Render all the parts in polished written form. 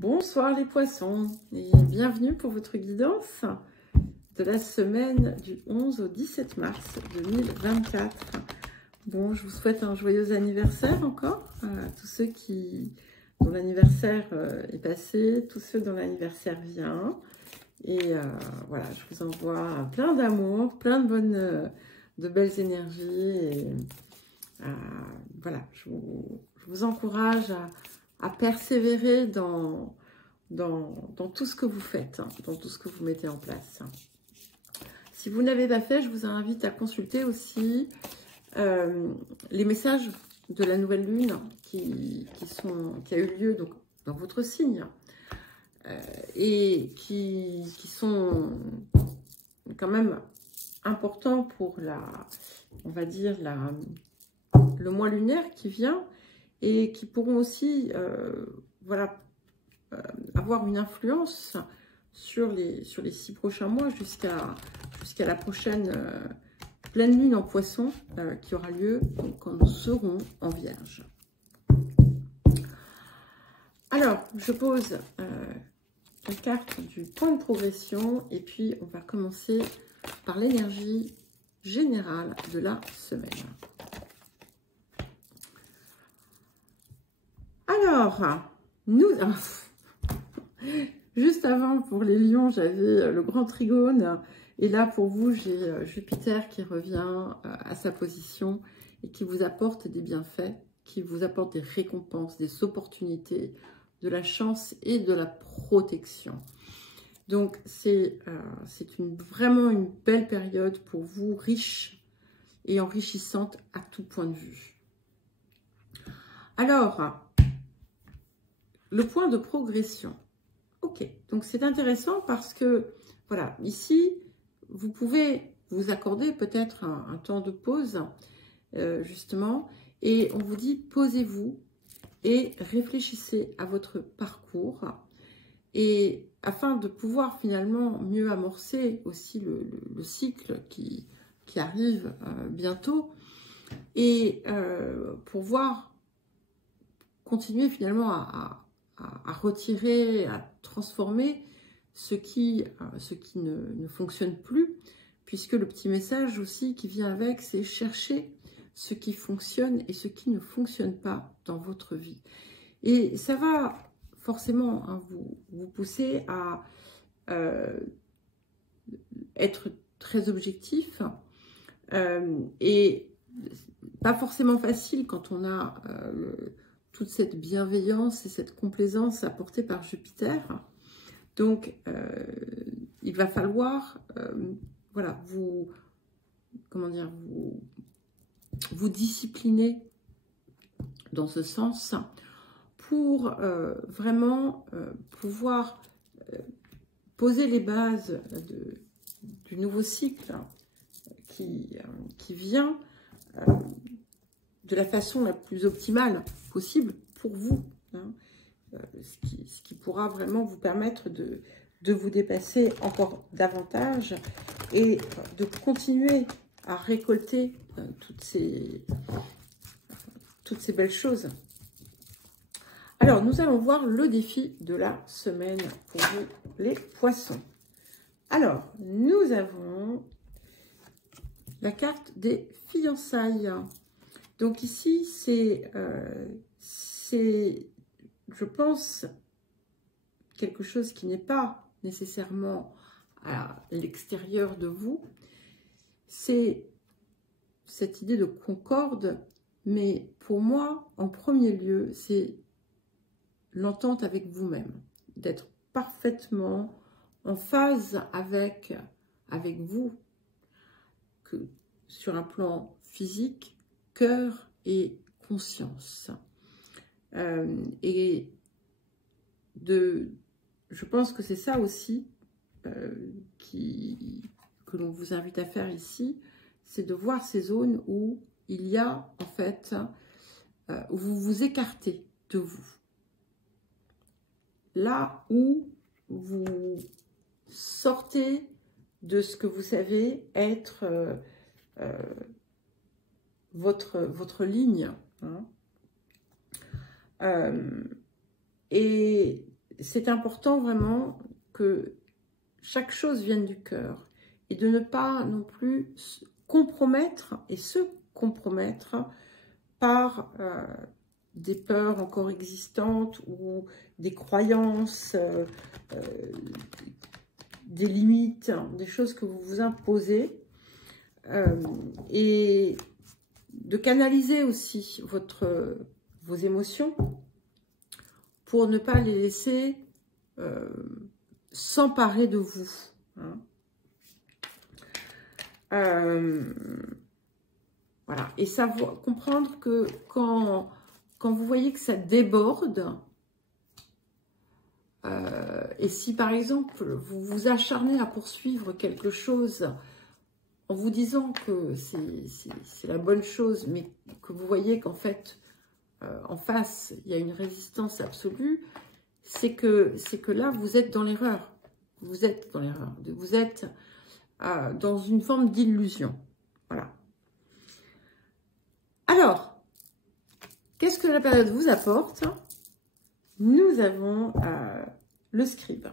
Bonsoir les poissons et bienvenue pour votre guidance de la semaine du 11 au 17 mars 2024. Bon, je vous souhaite un joyeux anniversaire encore à tous ceux dont l'anniversaire est passé, tous ceux dont l'anniversaire vient. Et voilà, je vous envoie plein d'amour, plein de belles énergies. Et voilà, je vous encourage à persévérer dans tout ce que vous faites, dans tout ce que vous mettez en place. Si vous n'avez pas fait, je vous invite à consulter aussi les messages de la nouvelle lune qui a eu lieu donc, dans votre signe et qui sont quand même importants pour on va dire, le mois lunaire qui vient et qui pourront aussi voilà, avoir une influence sur les 6 prochains mois jusqu'à la prochaine pleine lune en poisson qui aura lieu donc, quand nous serons en vierge. Alors, je pose la carte du point de progression et puis on va commencer par l'énergie générale de la semaine. Alors, juste avant, pour les lions, j'avais le grand trigone. Et là, pour vous, j'ai Jupiter qui revient à sa position et qui vous apporte des bienfaits, qui vous apporte des récompenses, des opportunités, de la chance et de la protection. Donc, c'est vraiment une belle période pour vous, riche et enrichissante à tout point de vue. Alors, le point de progression. Ok, donc c'est intéressant parce que, voilà, ici, vous pouvez vous accorder peut-être un temps de pause, justement, et on vous dit, posez-vous et réfléchissez à votre parcours, et afin de pouvoir finalement mieux amorcer aussi le cycle qui arrive bientôt, et pouvoir continuer finalement à retirer, à transformer ce qui ne fonctionne plus, puisque le petit message aussi qui vient avec, c'est chercher ce qui fonctionne et ce qui ne fonctionne pas dans votre vie. Et ça va forcément vous pousser à être très objectif et pas forcément facile quand on a toute cette bienveillance et cette complaisance apportée par Jupiter. Donc, il va falloir, voilà, vous discipliner dans ce sens pour vraiment pouvoir poser les bases du nouveau cycle qui vient de la façon la plus optimale possible pour vous, hein, ce qui pourra vraiment vous permettre de vous dépasser encore davantage et de continuer à récolter toutes ces belles choses. Alors, nous allons voir le défi de la semaine pour vous, les poissons. Alors, nous avons la carte des fiançailles. Donc ici, c'est, je pense, quelque chose qui n'est pas nécessairement à l'extérieur de vous. C'est cette idée de concorde, mais pour moi, en premier lieu, c'est l'entente avec vous-même, d'être parfaitement en phase avec vous, que sur un plan physique, cœur et conscience. Et je pense que c'est ça aussi que l'on vous invite à faire ici, c'est de voir ces zones où il y a en fait, où vous vous écartez de vous. Là où vous sortez de ce que vous savez être votre ligne. Hein. Et c'est important vraiment que chaque chose vienne du cœur et de ne pas non plus compromettre et se compromettre par des peurs encore existantes ou des croyances, des limites, des choses que vous vous imposez, et de canaliser aussi vos émotions pour ne pas les laisser s'emparer de vous. Hein. Voilà, et savoir comprendre que quand vous voyez que ça déborde, et si par exemple vous vous acharnez à poursuivre quelque chose en vous disant que c'est la bonne chose, mais que vous voyez qu'en fait en face il y a une résistance absolue, c'est que là vous êtes dans l'erreur. Vous êtes dans l'erreur. Vous êtes dans une forme d'illusion. Voilà. Alors, qu'est-ce que la période vous apporte? Nous avons le scribe.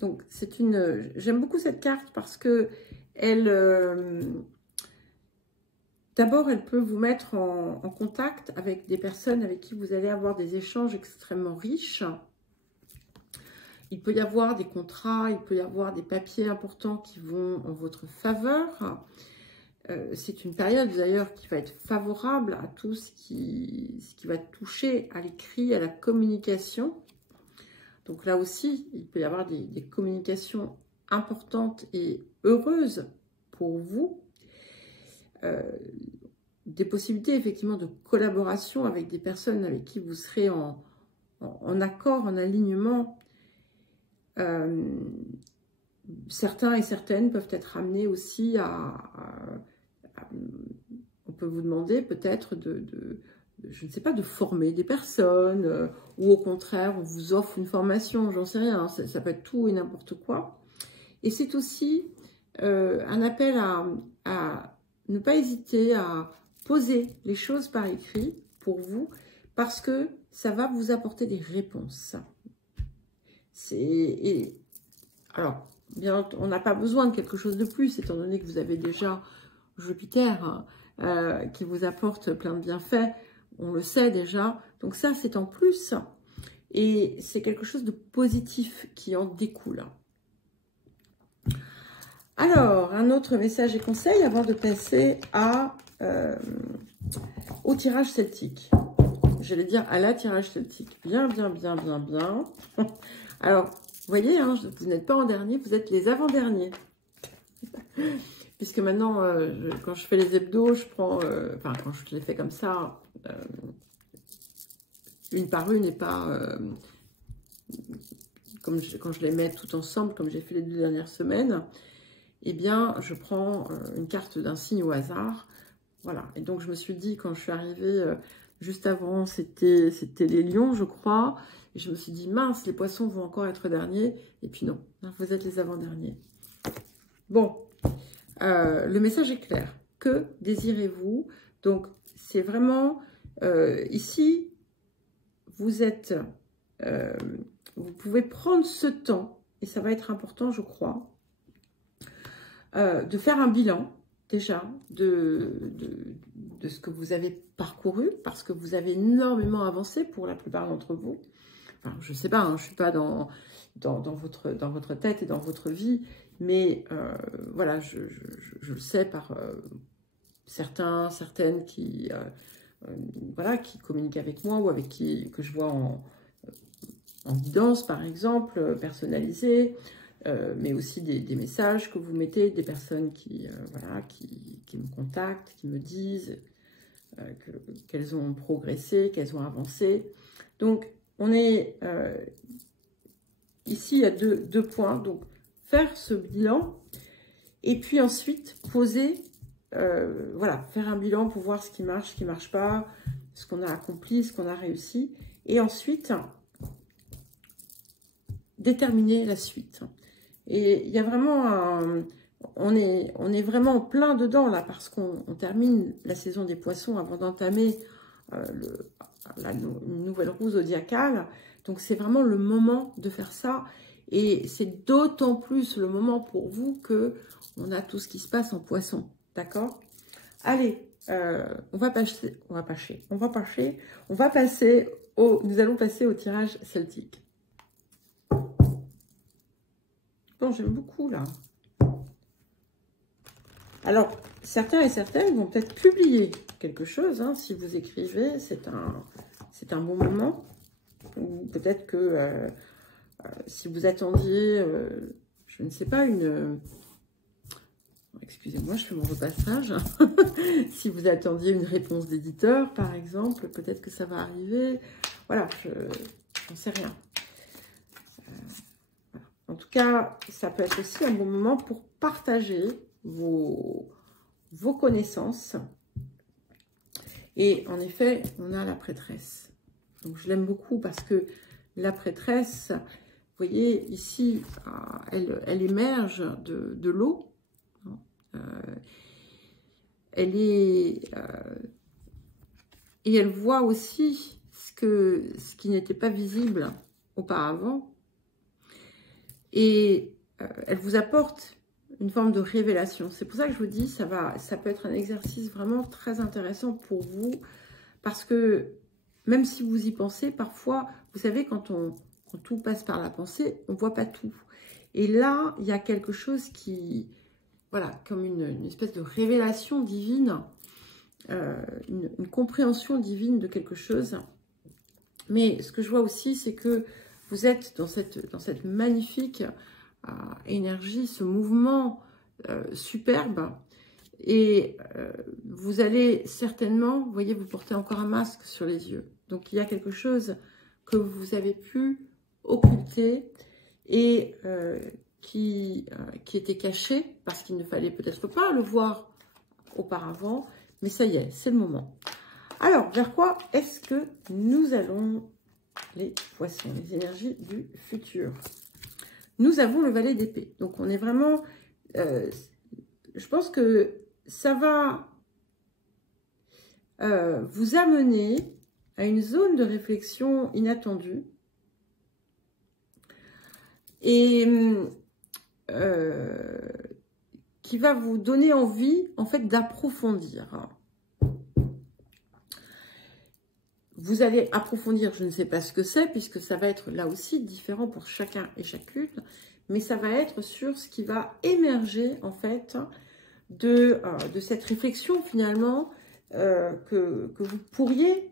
Donc, c'est une... J'aime beaucoup cette carte parce que elle... D'abord, elle peut vous mettre en contact avec des personnes avec qui vous allez avoir des échanges extrêmement riches. Il peut y avoir des contrats, il peut y avoir des papiers importants qui vont en votre faveur. C'est une période d'ailleurs qui va être favorable à tout ce qui va toucher à l'écrit, à la communication. Donc là aussi, il peut y avoir des communications importantes et heureuses pour vous. Des possibilités effectivement de collaboration avec des personnes avec qui vous serez en accord, en alignement. Certains et certaines peuvent être amenés aussi on peut vous demander peut-être je ne sais pas, de former des personnes, ou au contraire, on vous offre une formation, j'en sais rien, hein, ça peut être tout et n'importe quoi. Et c'est aussi un appel à ne pas hésiter à poser les choses par écrit pour vous, parce que ça va vous apporter des réponses. Alors, bien, on n'a pas besoin de quelque chose de plus, étant donné que vous avez déjà Jupiter qui vous apporte plein de bienfaits, on le sait déjà. Donc ça, c'est en plus, et c'est quelque chose de positif qui en découle. Alors, un autre message et conseil avant de passer au tirage celtique. J'allais dire à la tirage celtique. Bien, bien, bien, bien, bien. Alors, vous voyez, hein, vous n'êtes pas en dernier, vous êtes les avant-derniers. Puisque maintenant, quand je fais les hebdos, je prends, enfin, quand je les fais comme ça, une par une et pas quand je les mets tout ensemble, comme j'ai fait les 2 dernières semaines, eh bien, je prends une carte d'un signe au hasard. Voilà. Et donc, je me suis dit, quand je suis arrivée juste avant, c'était les lions, je crois. Et je me suis dit, mince, les poissons vont encore être derniers. Et puis non, vous êtes les avant-derniers. Bon, le message est clair. Que désirez-vous? Donc, c'est vraiment... ici, vous êtes... vous pouvez prendre ce temps, et ça va être important, je crois, de faire un bilan, déjà, de ce que vous avez parcouru, parce que vous avez énormément avancé pour la plupart d'entre vous. Enfin, je ne sais pas, hein, je ne suis pas dans votre tête et dans votre vie, mais voilà, je le sais par certaines qui, voilà, qui communiquent avec moi ou avec que je vois en guidance, par exemple, personnalisée, mais aussi des messages que vous mettez, des personnes qui, voilà, qui me contactent, qui me disent qu'elles ont progressé, qu'elles ont avancé. Donc, on est ici à deux points. Donc, faire ce bilan et puis ensuite poser, voilà, faire un bilan pour voir ce qui marche pas, ce qu'on a accompli, ce qu'on a réussi. Et ensuite, déterminer la suite. Et il y a vraiment on est vraiment plein dedans là, parce qu'on termine la saison des poissons avant d'entamer une nouvelle roue zodiacale. Donc, c'est vraiment le moment de faire ça. Et c'est d'autant plus le moment pour vous que on a tout ce qui se passe en poisson. D'accord? Allez, nous allons passer au tirage celtique. Bon, j'aime beaucoup, là. Alors, certains et certaines vont peut-être publier quelque chose. Hein, si vous écrivez, c'est un bon moment. Ou peut-être que si vous attendiez, je ne sais pas, excusez-moi, je fais mon repassage. Si vous attendiez une réponse d'éditeur, par exemple, peut-être que ça va arriver. Voilà, je n'en sais rien. Voilà. En tout cas, ça peut être aussi un bon moment pour partager vos connaissances. Et en effet, on a la prêtresse. Donc, je l'aime beaucoup parce que la prêtresse, vous voyez, ici, elle émerge de l'eau. Et elle voit aussi ce qui n'était pas visible auparavant. Et elle vous apporte une forme de révélation. C'est pour ça que je vous dis, ça peut être un exercice vraiment très intéressant pour vous. Parce que même si vous y pensez, parfois, vous savez, quand tout passe par la pensée, on ne voit pas tout. Et là, il y a quelque chose qui, voilà, comme une espèce de révélation divine, une compréhension divine de quelque chose. Mais ce que je vois aussi, c'est que vous êtes dans cette magnifique énergie, ce mouvement superbe. Et vous allez certainement, vous voyez, vous portez encore un masque sur les yeux. Donc, il y a quelque chose que vous avez pu occulter et qui était caché parce qu'il ne fallait peut-être pas le voir auparavant. Mais ça y est, c'est le moment. Alors, vers quoi est-ce que nous allons, les poissons, les énergies du futur? Nous avons le valet d'épée. Donc, on est vraiment... je pense que ça va vous amener à une zone de réflexion inattendue. Et qui va vous donner envie, en fait, d'approfondir. Vous allez approfondir, je ne sais pas ce que c'est, puisque ça va être là aussi différent pour chacun et chacune, mais ça va être sur ce qui va émerger, en fait, de cette réflexion, finalement, que vous pourriez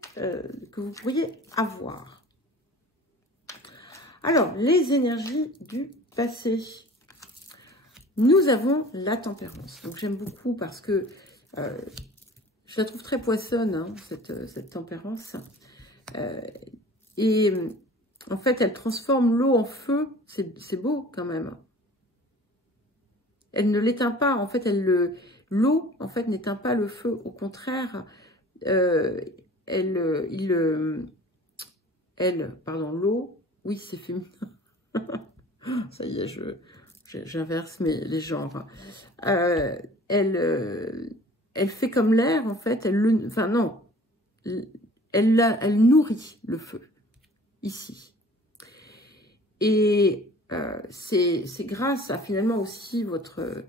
avoir. Alors, les énergies du passé. Nous avons la tempérance. Donc, j'aime beaucoup parce que je la trouve très poissonne, hein, cette tempérance. Et en fait, elle transforme l'eau en feu. C'est beau quand même. Elle ne l'éteint pas. En fait, l'eau, en fait, n'éteint pas le feu. Au contraire, l'eau, oui, c'est féminin. Ça y est, j'inverse les genres. Elle fait comme l'air, en fait. Elle nourrit le feu, ici. Et c'est grâce à finalement aussi votre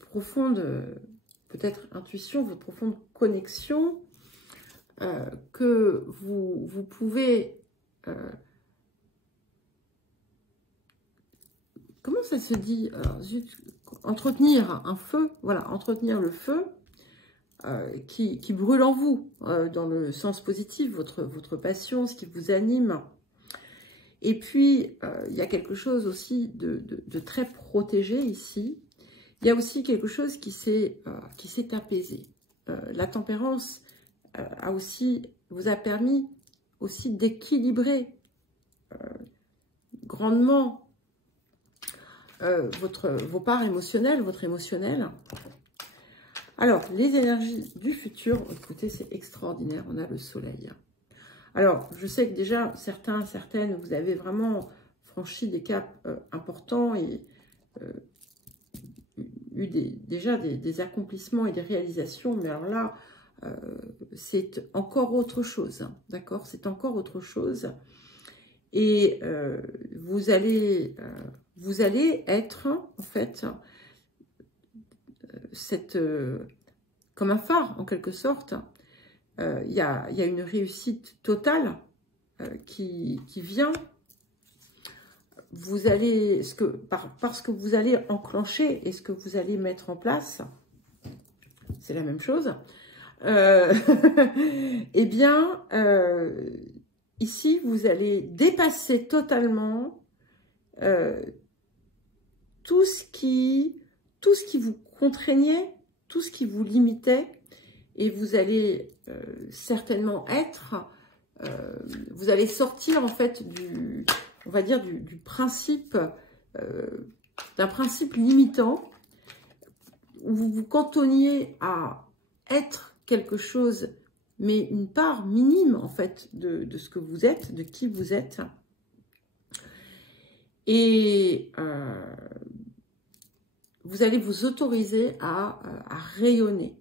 profonde, peut-être intuition, votre profonde connexion, que vous pouvez... comment ça se dit? Alors, zut, entretenir un feu, voilà, entretenir le feu qui brûle en vous, dans le sens positif, votre passion, ce qui vous anime. Et puis, il y a quelque chose aussi de très protégé ici. Il y a aussi quelque chose qui s'est apaisé. La tempérance vous a permis aussi d'équilibrer grandement vos parts émotionnelles, votre émotionnel. Alors, les énergies du futur, écoutez, c'est extraordinaire, on a le soleil. Alors, je sais que déjà, certaines, vous avez vraiment franchi des caps importants et eu déjà des accomplissements et des réalisations, mais alors là, c'est encore autre chose, hein, d'accord? C'est encore autre chose. Et vous allez être, en fait, comme un phare, en quelque sorte. Il y a une réussite totale qui vient. Vous allez, parce que vous allez enclencher et ce que vous allez mettre en place, c'est la même chose. Eh bien, ici, vous allez dépasser totalement tout ce qui vous contraignait, tout ce qui vous limitait, et vous allez certainement vous allez sortir en fait on va dire du principe, d'un principe limitant, où vous vous cantonniez à être quelque chose, mais une part minime en fait de ce que vous êtes, de qui vous êtes. Et vous allez vous autoriser à rayonner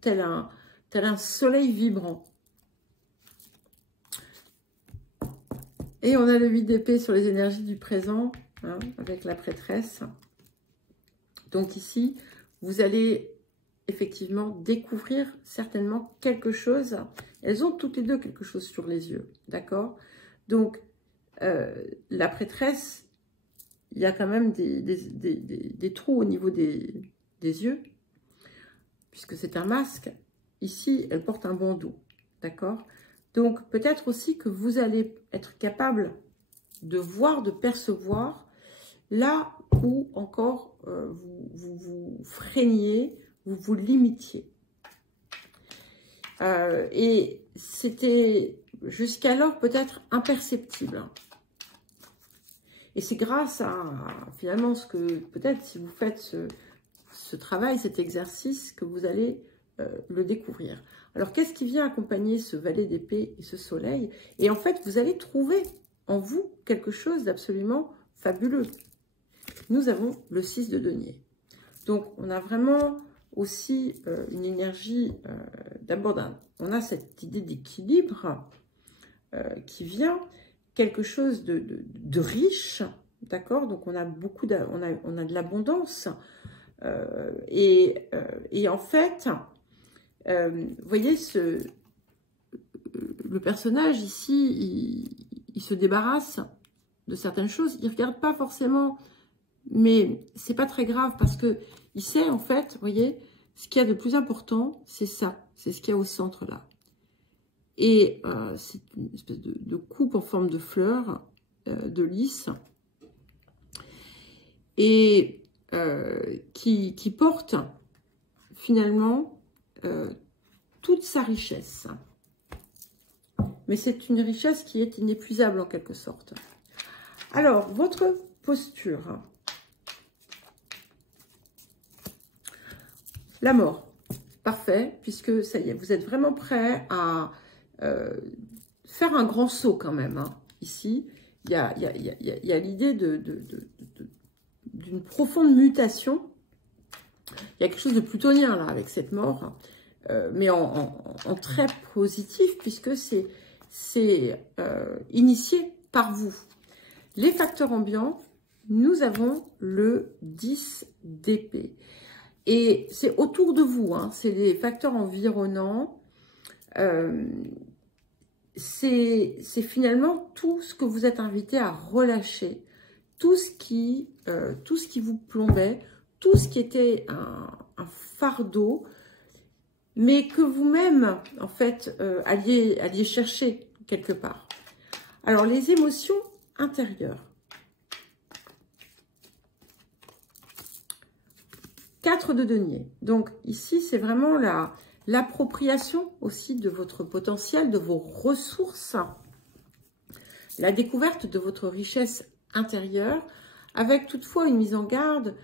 tel un soleil vibrant. Et on a le 8 d'épée sur les énergies du présent, hein, avec la prêtresse. Donc ici, vous allez effectivement découvrir certainement quelque chose. Elles ont toutes les deux quelque chose sur les yeux, d'accord? Donc, la prêtresse, il y a quand même des trous au niveau des yeux, puisque c'est un masque. Ici, elle porte un bandeau, d'accord? Donc, peut-être aussi que vous allez être capable de voir, de percevoir, là où encore vous freiniez, vous vous limitiez. Et c'était jusqu'alors peut-être imperceptible. Et c'est grâce à, finalement, ce que, peut-être, si vous faites ce travail, cet exercice, que vous allez le découvrir. Alors, qu'est-ce qui vient accompagner ce valet d'épée et ce soleil? Et en fait, vous allez trouver en vous quelque chose d'absolument fabuleux. Nous avons le 6 de denier. Donc, on a vraiment aussi une énergie, d'abord, on a cette idée d'équilibre qui vient, quelque chose de riche, d'accord? Donc, on a beaucoup on a de l'abondance. Et en fait, vous voyez, le personnage ici, il se débarrasse de certaines choses. Il ne regarde pas forcément, mais c'est pas très grave parce que il sait en fait, vous voyez, ce qu'il y a de plus important, c'est ça. C'est ce qu'il y a au centre là. Et c'est une espèce de coupe en forme de fleur, de lys, et qui porte finalement toute sa richesse. Mais c'est une richesse qui est inépuisable en quelque sorte. Alors, votre posture. La mort. Parfait, puisque ça y est, vous êtes vraiment prêt à faire un grand saut quand même. Hein. Ici, il y a l'idée d'une profonde mutation. Il y a quelque chose de plutonien là avec cette mort, mais en très positif, puisque c'est initié par vous. Les facteurs ambiants, nous avons le 10 d'épée. Et c'est autour de vous, hein, c'est les facteurs environnants. C'est finalement tout ce que vous êtes invité à relâcher, tout ce qui vous plombait, tout ce qui était un fardeau, mais que vous-même, en fait, alliez chercher quelque part. Alors, les émotions intérieures. 4 de denier. Donc, ici, c'est vraiment l'appropriation aussi de votre potentiel, de vos ressources, la découverte de votre richesse intérieure, avec toutefois une mise en garde,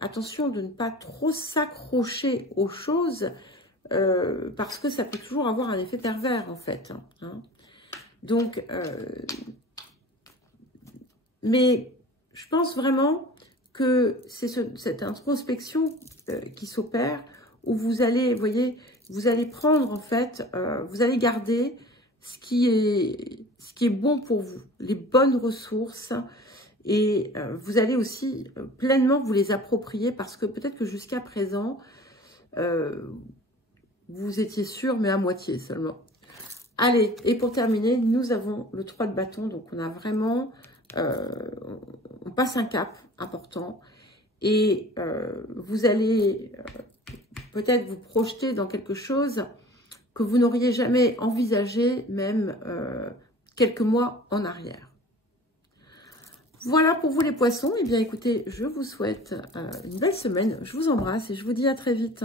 attention de ne pas trop s'accrocher aux choses, parce que ça peut toujours avoir un effet pervers en fait. Hein. Donc, mais je pense vraiment que c'est cette introspection qui s'opère, où vous allez, vous voyez, vous allez prendre en fait, vous allez garder ce qui est bon pour vous, les bonnes ressources. Et vous allez aussi pleinement vous les approprier parce que peut-être que jusqu'à présent, vous étiez sûr, mais à moitié seulement. Allez, et pour terminer, nous avons le 3 de bâton. Donc, on a vraiment... on passe un cap important. Et vous allez peut-être vous projeter dans quelque chose que vous n'auriez jamais envisagé, même quelques mois en arrière. Voilà pour vous les poissons. Eh bien, écoutez, je vous souhaite une belle semaine. Je vous embrasse et je vous dis à très vite.